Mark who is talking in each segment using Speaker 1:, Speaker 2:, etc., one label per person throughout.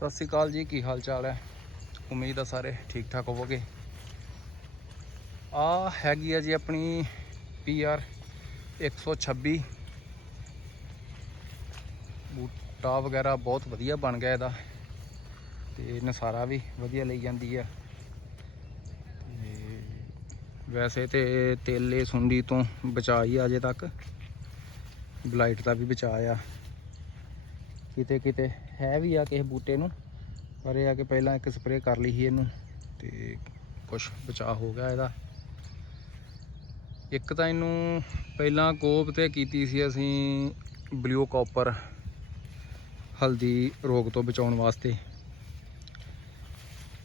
Speaker 1: ਸਤਿ ਸ਼੍ਰੀ ਅਕਾਲ ਜੀ, ਕੀ ਹਾਲ ਚਾਲ ਹੈ? ਉਮੀਦ ਆ ਸਾਰੇ ਠੀਕ ਠਾਕ ਹੋਵੋਗੇ। ਆ ਹੈਗੀ ਆ ਜੀ ਆਪਣੀ ਪੀਆਰ 126 ਬੂਟਾ ਵਗੈਰਾ ਬਹੁਤ ਵਧੀਆ ਬਣ ਗਿਆ ਇਹਦਾ। ਤੇ ਨਸਾਰਾ ਵੀ ਵਧੀਆ ਲਈ ਜਾਂਦੀ ਆ। ਤੇ ਵੈਸੇ ਤੇ ਤੇਲੇ ਸੁੰਡੀ ਤੋਂ ਬਚਾ ਹੀ ਆ ਅਜੇ ਤੱਕ। ਬਲਾਈਟ ਦਾ ਵੀ ਬਚਾ ਆ ਕਿਤੇ ਕਿਤੇ ਹੈ ਵੀ ਆ ਕਿਸੇ ਬੂਟੇ ਨੂੰ, ਪਰ ਇਹ ਆ ਕਿ ਪਹਿਲਾਂ ਇੱਕ ਸਪਰੇਅ ਕਰ ਲਈ ਸੀ ਇਹਨੂੰ ਤੇ ਕੁਝ ਬਚਾਅ ਹੋ ਗਿਆ ਇਹਦਾ। ਇੱਕ ਤਾਂ ਇਹਨੂੰ ਪਹਿਲਾਂ ਕੋਪ ਤੇ ਕੀਤੀ ਸੀ ਅਸੀਂ ਬਲੂ ਕਾਪਰ ਹਲਦੀ ਰੋਗ ਤੋਂ ਬਚਾਉਣ ਵਾਸਤੇ।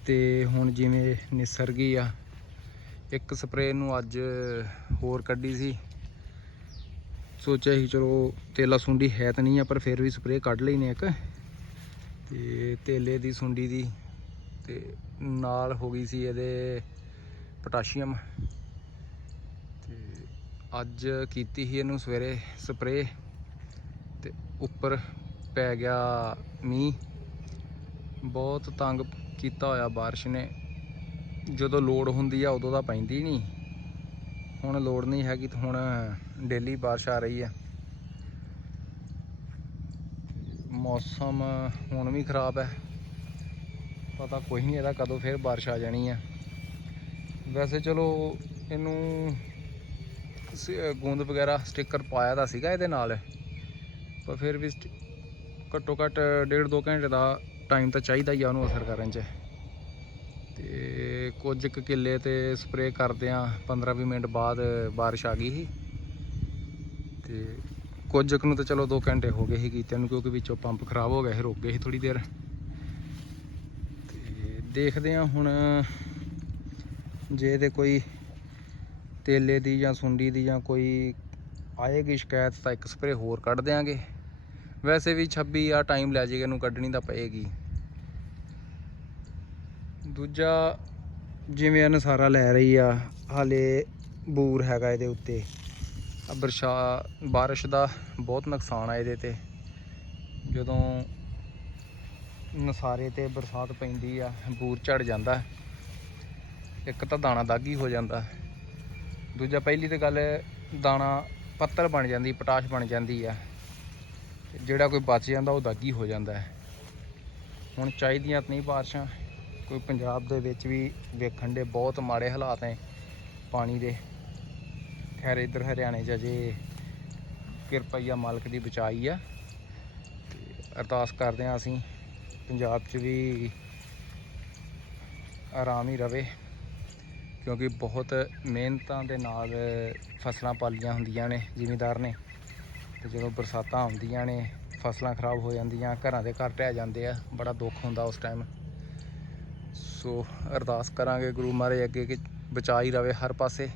Speaker 1: ਤੇ ਹੁਣ ਜਿਵੇਂ ਨਿਸਰਗੀ ਆ, ਇੱਕ ਸਪਰੇਅ ਨੂੰ ਅੱਜ ਹੋਰ ਕੱਢੀ ਸੀ। ਸੋਚਿਆ ਸੀ, ਚਲੋ ਤੇਲਾ ਸੁੰਡੀ ਹੈ ਤਾਂ ਨਹੀਂ ਆ, ਪਰ ਫਿਰ ਵੀ ਸਪਰੇਅ ਕੱਢ ਲਈ ਨੇ ਇੱਕ। ਤੇ ਤੇਲੇ ਦੀ ਸੁੰਡੀ ਦੀ ਤੇ ਨਾਲ ਹੋ ਗਈ ਸੀ ਇਹਦੇ ਪੋਟਾਸ਼ੀਅਮ। ਤੇ ਅੱਜ ਕੀਤੀ ਸੀ ਇਹਨੂੰ ਸਵੇਰੇ ਸਪਰੇਅ ਤੇ ਉੱਪਰ ਪੈ ਗਿਆ ਮੀਂਹ। ਬਹੁਤ ਤੰਗ ਕੀਤਾ ਹੋਇਆ ਬਾਰਿਸ਼ ਨੇ। ਜਦੋਂ ਲੋੜ ਹੁੰਦੀ ਆ ਉਦੋਂ ਤਾਂ ਪੈਂਦੀ ਨਹੀਂ ਹੁਣ ਲੋੜ ਨਹੀਂ ਹੈਗੀ ਤੇ ਹੁਣ ਡੇਲੀ ਬਾਰਿਸ਼ ਆ ਰਹੀ ਹੈ। ਮੌਸਮ ਹੁਣ ਵੀ ਖਰਾਬ ਹੈ। ਪਤਾ ਕੋਈ ਨਹੀਂ ਇਹਦਾ ਕਦੋਂ ਫਿਰ ਬਾਰਿਸ਼ ਆ ਜਾਣੀ ਹੈ। ਵੈਸੇ ਚਲੋ ਇਹਨੂੰ ਸ- ਗੂੰਦ ਵਗੈਰਾ ਸਟicker ਪਾਇਆ ਤਾਂ ਸੀਗਾ ਇਹਦੇ ਨਾਲ। ਪਰ ਫਿਰ ਵੀ ਸਟ- ਘੱਟੋ ਘੱਟ ਡੇਢ ਦੋ ਘੰਟੇ ਦਾ ਟਾਈਮ ਤਾਂ ਚਾਹੀਦਾ ਹੀ ਆ ਉਹਨੂੰ ਅਸਰ ਕਰਨ 'ਚ। ਕੁਝ ਕੁ ਕਿੱਲੇ ਤੇ ਸਪਰੇਅ ਕਰਦਿਆਂ 15-20 ਮਿੰਟ ਬਾਅਦ ਬਾਰਿਸ਼ ਆ ਗਈ ਸੀ। ਤੇ ਕੁਝ ਕੁ ਨੂੰ ਤਾਂ ਚਲੋ 2 ਘੰਟੇ ਹੋ ਗਏ ਸੀ ਕੀਤੇ ਨੂੰ, ਕਿਉਂਕਿ ਵਿੱਚੋਂ ਪੰਪ ਖਰਾਬ ਹੋ ਗਿਆ ਸੀ, ਰੁਕ ਗਏ ਸੀ ਥੋੜੀ ਦੇਰ। ਤੇ ਦੇਖਦੇ ਹਾਂ ਹੁਣ ਜੇ ਇਹਦੇ ਕੋਈ ਤੇਲੇ ਦੀ ਜਾਂ ਸੁੰਡੀ ਦੀ ਜਾਂ ਕੋਈ ਆਏਗੀ ਸ਼ਿਕਾਇਤ ਤਾਂ ਇੱਕ ਸਪਰੇਅ ਹੋਰ ਕੱਢ ਦਿਆਂਗੇ। ਵੈਸੇ ਵੀ 26 ਆ ਟਾਈਮ ਲੈ ਜਾਏਗਾ ਇਹਨੂੰ ਕੱਢਣੀ ਤਾਂ ਪਏਗੀ। ਦੂਜਾ ਜਿਵੇਂ ਅਨਸਾਰਾ ਲੈ ਰਹੀ ਆ, ਹਾਲੇ ਬੂਰ ਹੈਗਾ ਇਹਦੇ ਉੱਤੇ। ਆ ਬਰਸ਼ਾ, ਬਾਰਿਸ਼ ਦਾ ਬਹੁਤ ਨੁਕਸਾਨ ਆ ਇਹਦੇ ਤੇ। ਜਦੋਂ ਨਸਾਰੇ ਤੇ ਬਰਸਾਤ ਪੈਂਦੀ ਆ, ਬੂਰ ਝੜ ਜਾਂਦਾ। ਇੱਕ ਤਾਂ ਦਾਣਾ ਦਾਗੀ ਹੋ ਜਾਂਦਾ। ਦੂਜਾ, ਪਹਿਲੀ ਤੇ ਗੱਲ, ਦਾਣਾ ਪੱਤਰ ਬਣ ਜਾਂਦੀ, ਪਟਾਸ਼ ਬਣ ਜਾਂਦੀ ਆ। ਤੇ ਜਿਹੜਾ ਕੋਈ ਬਚ ਜਾਂਦਾ, ਉਹ ਦਾਗੀ ਹੋ ਜਾਂਦਾ। ਹੁਣ ਚਾਹੀਦੀਆਂ ਨਹੀਂ ਬਾਰਿਸ਼ਾਂ। ਕੋਈ ਪੰਜਾਬ ਦੇ ਵਿੱਚ ਵੀ ਵੇਖਣ ਦੇ ਬਹੁਤ ਮਾੜੇ ਹਾਲਾਤ ਨੇ ਪਾਣੀ ਦੇ। ਖੈਰ, ਇੱਧਰ ਹਰਿਆਣੇ 'ਚ ਅਜੇ ਕਿਰਪਾ ਆ ਮਾਲਕ ਦੀ ਬਚਾਈ ਆ। ਤੇ ਅਰਦਾਸ ਕਰਦੇ ਹਾਂ ਅਸੀਂ ਪੰਜਾਬ 'ਚ ਵੀ ਆਰਾਮ ਹੀ ਰਵੇ, ਕਿਉਂਕਿ ਬਹੁਤ ਮਿਹਨਤਾਂ ਦੇ ਨਾਲ ਫਸਲਾਂ ਪਾਲੀਆਂ ਹੁੰਦੀਆਂ ਨੇ, ਜ਼ਿਮੀਦਾਰ ਨੇ। ਤੇ ਜਦੋਂ ਬਰਸਾਤਾਂ ਆਉਂਦੀਆਂ ਨੇ, ਫਸਲਾਂ ਖਰਾਬ ਹੋ ਜਾਂਦੀਆਂ, ਘਰਾਂ ਦੇ ਘਰ ਢਹਿ ਜਾਂਦੇ ਆ, ਬੜਾ ਦੁੱਖ ਹੁੰਦਾ ਉਸ ਟਾਈਮ ਸੋ ਅਰਦਾਸ ਕਰਾਂਗੇ ਗੁਰੂ ਮਹਾਰਾਜ ਅੱਗੇ ਕਿ ਬਚਾ ਹੀ ਰਵੇ ਹਰ ਪਾਸੇ।